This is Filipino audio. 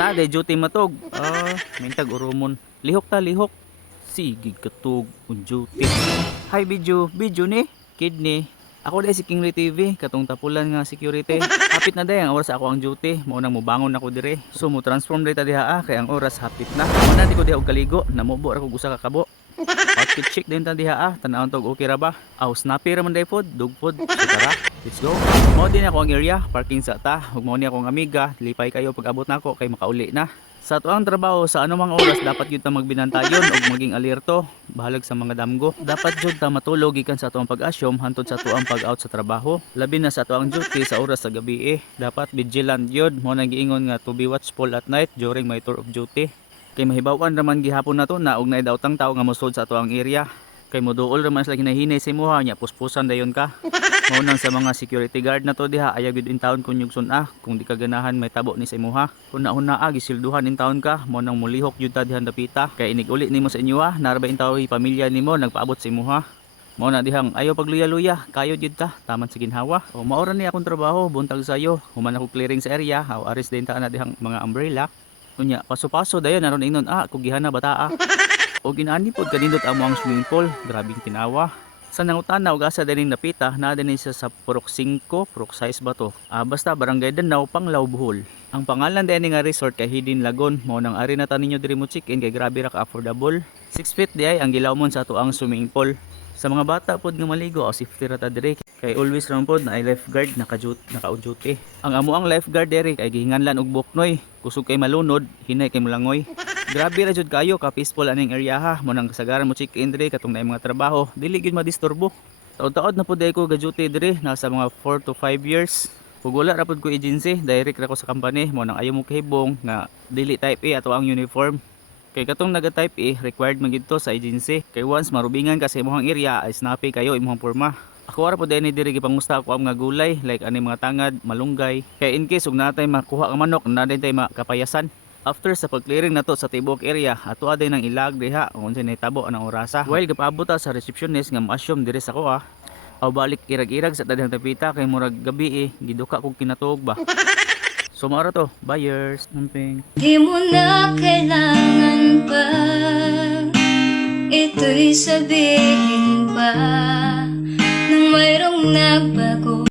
Na day duty matog. Mintag urumon. Lihok ta lihok. Sige katog on duty. Hi video ni kidney. Ako day si Kingly TV, katong tapulan nga security. Hapit na day ang oras ako ang duty, mao nang mobangon ako dire. So mo transform day ta diha kay ang oras hapit na. Muna di ko diha og kaligo, namubo ra ko usa ka kabo. Outfit chick din ta diha tan-awon tog okay ra ba? Aw snappy ra man day pod, dugpod. So tara, let's go. Mao din ako ang area, parking sa ta. Ug mao ni akong amiga, lipay kayo pag abot nako kay makauli na. Sa tuang trabaho sa anumang oras dapat yun ta magbinantayon o maging alerto bahalag sa mga damgo. Dapat jud ta matulog gikan sa tuang pag-asyom hantod sa tuang pag-out sa trabaho. Labi na sa tuang duty sa oras sa gabi dapat vigilant yun. Mo nang giingon nga to be watchful at night during my tour of duty. Kay mahibaw-an raman gihapon nato na og naay dawtang tawo nga mosud sa tuang area. Kay moduol raman sila hinahinay sa imuha nya puspusan dayon ka. Mao nang sa mga security guard na to diha ayaw gid in town kun yung sun kung di ka ganahan may tabo ni sa imuha. Una-una gisilduhan in town ka mo nang mulihok jud ta diha dapita kay inig uli nimo sa inyo narba in tawo pamilya nimo nagpaabot sa imuha. Mao na dihang ayaw pagluya-luya kayo jud ta taman sa ginhawa. O mao ra ni akong trabaho buntag sayo human ako clearing sa area aw aris din ta na dihang mga umbrella. Unya paso-paso dayon naron ingnon kung gihana bata o ginani pod kanindot amo ang swimming pool grabing tinawa. Sa nangutana og asa dining napita na dinhi sa Purok 5 Purok 6 ba to basta barangay Danau Panglao Bohol. Ang pangalan dinhi nga resort kay Hidden Lagoon. Mao nang ari na ta ninyo diri mo check-in kay grabe ra ka affordable. 6 feet di ay ang gilawmon sa tuang swimming pool. Sa mga bata pod nga maligo safety ra ta diri kay always ram pod na ay lifeguard naka-on duty. Ang amo ang lifeguard diri kay gihinganlan og buknoy kusog kay malunod hinay kay mulangoy. Grabe ra jud kayo ka peaceful aning area mo nang kasagaran mo check-in diri katong naay mga trabaho dili gyud madisturbo. Taod-taod na pud ko ga duty diri nasa mga 4 to 5 years. Ug wala ra pud ko agency, direct ra ko sa company mo nang ayo mo kahibong nga dili type A ato ang uniform. Kay katong naga type A required man gid to sa agency. Kay once marubingan ka sa imong area ay snappy kayo imong porma. Ako ra pud dinhi diri gipangusta ako ang mga gulay like ani mga tangad, malunggay. Kay in case ug natay makuha ang manok na tay makapayasan. After sa pag-clearing nato sa tibok area, ato aday nang ilag diha kung unsa nahitabo anang orasa. While gapaabot ta sa receptionist nga ma-assume diri sa ko aw balik irag-irag sa tadang tapita kay murag gabi giduka kog kinatuog ba. So mao to, buyers, namping. Di mo na kailangan pa ito'y sabihin pa nang mayroong nagbago.